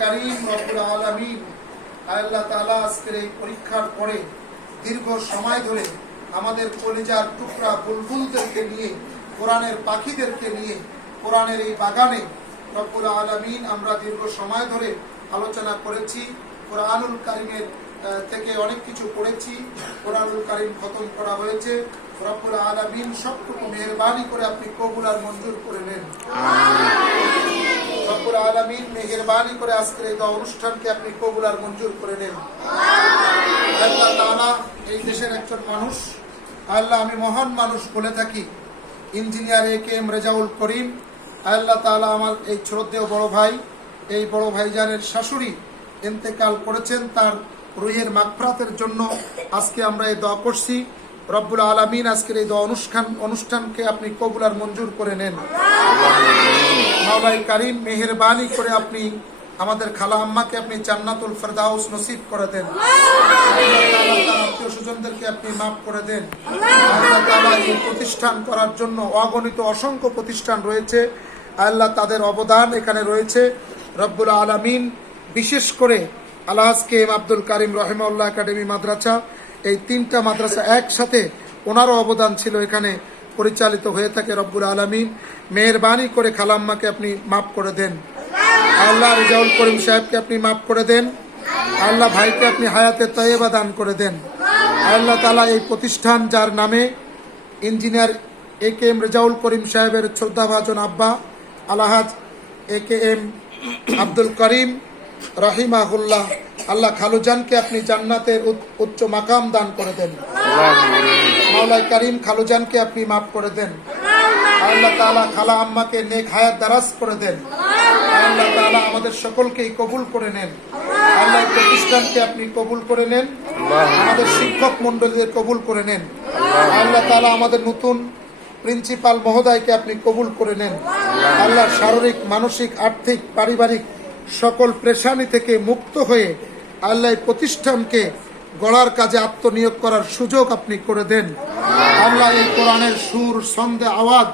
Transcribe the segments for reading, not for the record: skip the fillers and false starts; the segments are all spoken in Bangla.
কারীম রব্বুল আলামিন আল্লাহ তাআলা আজকের এই পরীক্ষার পরে দীর্ঘ সময় ধরে আমাদের কলিজার টুকরা বুলবুলদেরকে নিয়ে, কোরআনের পাখিদেরকে নিয়ে, কোরআনের এই বাগানে রব্বুল আলামিন আমরা দীর্ঘ সময় ধরে আলোচনা করেছি। কোরআনুল কারীমের থেকে অনেক কিছু পড়েছি, কোরআনুল কারীম খতম করা হয়েছে। রব্বুল আলামিন সবটুকু মেহেরবানি করে আপনি কবুল আর মঞ্জুর করে নেন। রব্বুল আলামিন মেহেরবানি করে আজকের এই অনুষ্ঠানকে আপনি কবুল আর মঞ্জুর করে নেন। আল্লাহ তাআলা এই দেশের একজন মানুষ, আল্লাহ আমি মহান মানুষ বলে থাকি, ইঞ্জিনিয়ার AKM রেজাউল করিম। আল্লাহ তাআলা আমার এই শ্রদ্ধেয় বড় ভাই, এই বড় ভাইজানের শাশুড়ি ইন্তেকাল করেছেন, তার রুহের মাগফিরাতের জন্য আজকে আমরা এই দোয়া করছি। রব্বুল আলামিন আজকের এই দোয়া অনুষ্ঠানকে আপনি কবুল আর মঞ্জুর করে নেন। মাওলাই কারীম মেহেরবানি করে আপনি আমাদের খালা আম্মাকে আপনি জান্নাতুল ফেরদাউস নসিব করে দেন। আল্লাহ তাআলা তার আত্মীয় স্বজনদেরকে আপনি মাফ করে দেন। আল্লাহ তাআলা এই প্রতিষ্ঠান করার জন্য অগণিত অসংখ্য প্রতিষ্ঠান রয়েছে, আল্লাহ তাদের অবদান এখানে রয়েছে। রব্বুল আলামিন বিশেষ করে আলহাজ KM আব্দুল কারীম রহিমাহুল্লাহ একাডেমি মাদ্রাসা, এই তিনটা মাদ্রাসা একসাথে ওনারও অবদান ছিল, এখানে পরিচালিত হয়ে থাকে। রব্বুল আলামিন মেহেরবানি করে খালাম্মাকে আপনি মাফ করে দেন। আল্লাহ রেজাউল করিম সাহেবকে আপনি মাফ করে দেন। আল্লাহ ভাইকে আপনি হায়াতে তয়্যেবা দান করে দেন। আল্লাহ তাআলা এই প্রতিষ্ঠান যার নামে ইঞ্জিনিয়ার AKM রেজাউল করিম সাহেবের শ্রদ্ধাভাজন আব্বা আলহাজ AKM আব্দুল করিম রাহিমাহুল্লাহ, আল্লাহ খালুজানকে আপনি জান্নাতের উচ্চ মাকাম দান করে দেন। মাওলাই কারীম খালুজানকে আপনি মাফ করে দেন। আল্লাহ তাআলা খালা আম্মাকে নেক হায়াত দারাজ করে দেন। আল্লাহ তাআলা আমাদের সকলকেই কবুল করে নেন। আল্লাহ প্রতিষ্ঠানকে আপনি কবুল করে নেন, আমাদের শিক্ষক মন্ডলীদের কবুল করে নেন। আল্লাহ তাআলা আমাদের নতুন প্রিন্সিপাল মহোদয়কে আপনি কবুল করে নেন। আল্লাহ শারীরিক, মানসিক, আর্থিক, পারিবারিক সকল পেরেশানি থেকে মুক্ত হয়ে আল্লাহ প্রতিষ্ঠানকে গড়ার কাজে আত্মনিয়োগ করার সুযোগ আপনি করে দেন। আল্লাহ এই কোরআনের সুর, ছন্দে, আওয়াজ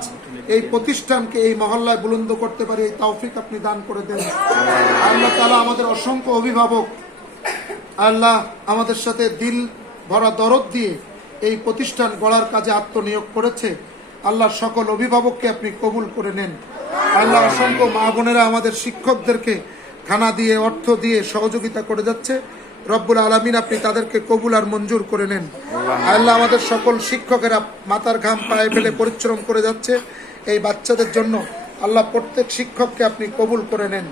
এই প্রতিষ্ঠানকে এই মহল্লায় বুলন্দ করতে পারে এই তৌফিক আপনি দান করে দেন। আল্লাহ তাআলা আমাদের অসংখ্য অভিভাবক আল্লাহ আমাদের সাথে দিল ভরা দরদ দিয়ে এই প্রতিষ্ঠান গড়ার কাজে আত্মনিয়োগ করেছে, আল্লাহ সকল অভিভাবককে আপনি কবুল করে নেন। আল্লাহ অসংখ্য মা বোনেরা আমাদের শিক্ষকদেরকে খানা দিয়ে, অর্থ দিয়ে সহযোগিতা করে যাচ্ছে, রব্বুল আলামিন আপনি তাদেরকে কবুল আর মঞ্জুর করে নেন। আল্লাহ আমাদের সকল শিক্ষকেরা মাথার ঘাম পায়ে ফেলে পরিশ্রম করে যাচ্ছে এই বাচ্চাদের জন্য, আল্লাহ প্রত্যেক শিক্ষককে আপনি কবুল করে নেন।